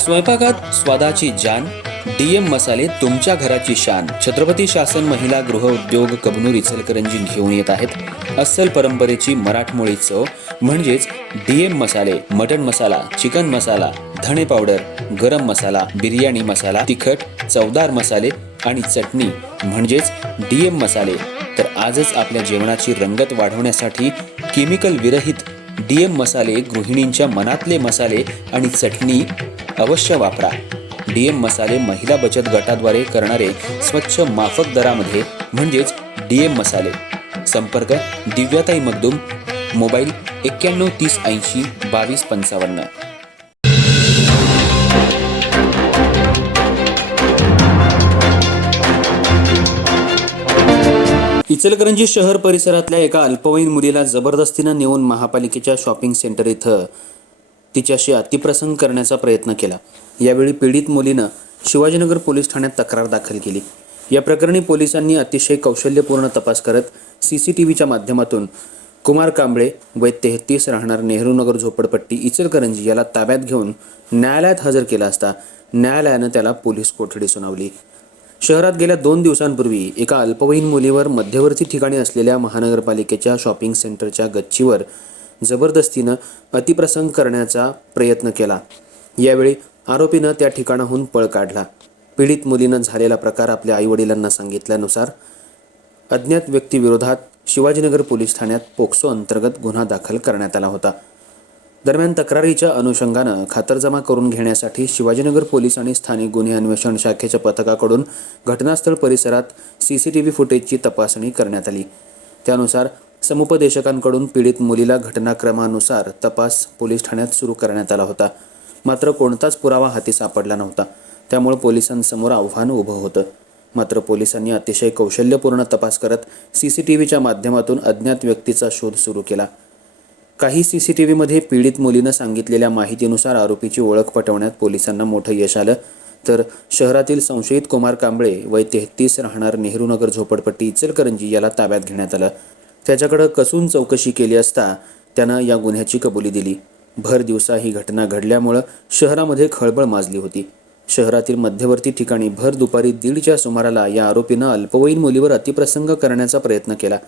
स्वयंपाकात स्वादाची जान, डीएम मसाले तुमच्या घराची शान. छत्रपती शासन महिला गृह उद्योग कबनूर इचलकरंजी घेऊन येत आहेत अस्सल परंपरेची मराठमोळी चव म्हणजेच डीएम मसाले. मटन मसाला, चिकन मसाला, धणे पावडर, गरम मसाला, बिर्याणी मसाला, तिखट चवदार मसाले आणि चटणी म्हणजेच डीएम मसाले. तर आजच आपल्या जेवणाची रंगत वाढवण्यासाठी केमिकल विरहित डीएम मसाले, गृहिणींच्या मनातले मसाले आणि चटणी अवश्य वापरा. डीएम मसाले महिला बचत गटाद्वारे करणारे स्वच्छ माफक दरामध्ये म्हणजेच डीएम मसाले. संपर्क दिव्याताई मगदूम, मोबाईल 91 30 80 22 55. इचलकरंजी शहर परिसरातल्या एका अल्पवयीन मुलीला जबरदस्तीनं नेऊन महापालिकेच्या शॉपिंग सेंटर इथं तिच्याशी अतिप्रसंग करण्याचा प्रयत्न केला. यावेळी पीडित मुलीनं शिवाजीनगर पोलीस ठाण्यात तक्रार दाखल केली. या प्रकरणी पोलिसांनी अतिशय कौशल्यपूर्ण तपास करत CCTVच्या माध्यमातून कुमार कांबळे वय 33 राहणार नेहरूनगर झोपडपट्टी इचलकरंजी याला ताब्यात घेऊन न्यायालयात हजर केला असता न्यायालयानं त्याला पोलीस कोठडी सुनावली. शहरात गेल्या 2 दिवसांपूर्वी एका अल्पवयीन मुलीवर मध्यवर्ती ठिकाणी असलेल्या महानगरपालिकेच्या शॉपिंग सेंटरच्या गच्चीवर जबरदस्तीनं अतिप्रसंग करण्याचा प्रयत्न केला. यावेळी आरोपीनं त्या ठिकाणाहून पळ काढला. पीडित मुलीनं झालेला प्रकार आपल्या आईवडिलांना सांगितल्यानुसार अज्ञात व्यक्तीविरोधात शिवाजीनगर पोलीस ठाण्यात पोक्सो अंतर्गत गुन्हा दाखल करण्यात आला होता. दरम्यान तक्रारीच्या अनुषंगानं खातरजमा करून घेण्यासाठी शिवाजीनगर पोलीस आणि स्थानिक गुन्हे अन्वेषण शाखेच्या पथकाकडून घटनास्थळ परिसरात CCTV फुटेजची तपासणी करण्यात आली. त्यानुसार समुपदेशकांकडून पीडित मुलीला घटनाक्रमानुसार तपास पोलीस ठाण्यात सुरू करण्यात आला होता. मात्र कोणताच पुरावा हाती सापडला नव्हता. त्यामुळे पोलिसांसमोर आव्हान उभं होतं. मात्र पोलिसांनी अतिशय कौशल्यपूर्ण तपास करत CCTVच्या माध्यमातून अज्ञात व्यक्तीचा शोध सुरू केला. काही CCTVमध्ये पीडित मुलीनं सांगितलेल्या माहितीनुसार आरोपीची ओळख पटवण्यात पोलिसांना मोठं यश आलं. तर शहरातील संशयित कुमार कांबळे वय 33 राहणार नेहरूनगर झोपडपट्टी इचलकरंजी याला ताब्यात घेण्यात आलं. त्याच्याकडे कसून चौकशी केली असता त्यानं या गुन्ह्याची कबुली दिली. भर दिवसा ही घटना घडल्यामुळं शहरामध्ये खळबळ माजली होती. शहरातील मध्यवर्ती ठिकाणी भर दुपारी 1:30च्या सुमाराला या आरोपीनं अल्पवयीन मुलीवर अतिप्रसंग करण्याचा प्रयत्न केला.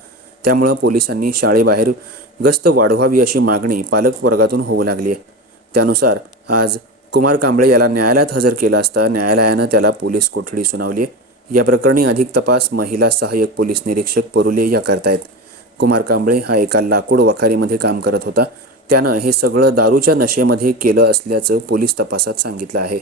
त्यामुळं पोलिसांनी शाळेबाहेर गस्त वाढवावी अशी मागणी पालक वर्गातून होऊ लागली आहे. त्यानुसार आज कुमार कांबळे याला न्यायालयात हजर केला असता न्यायालयानं त्याला पोलीस कोठडी सुनावली आहे. या प्रकरणी अधिक तपास महिला सहाय्यक पोलीस निरीक्षक परुले या करतायत. कुमार कांबळे हा एका लाकूड वखारीमध्ये काम करत होता. त्यानं हे सगळं दारूच्या नशेमध्ये केलं असल्याचं पोलीस तपासात सांगितलं आहे.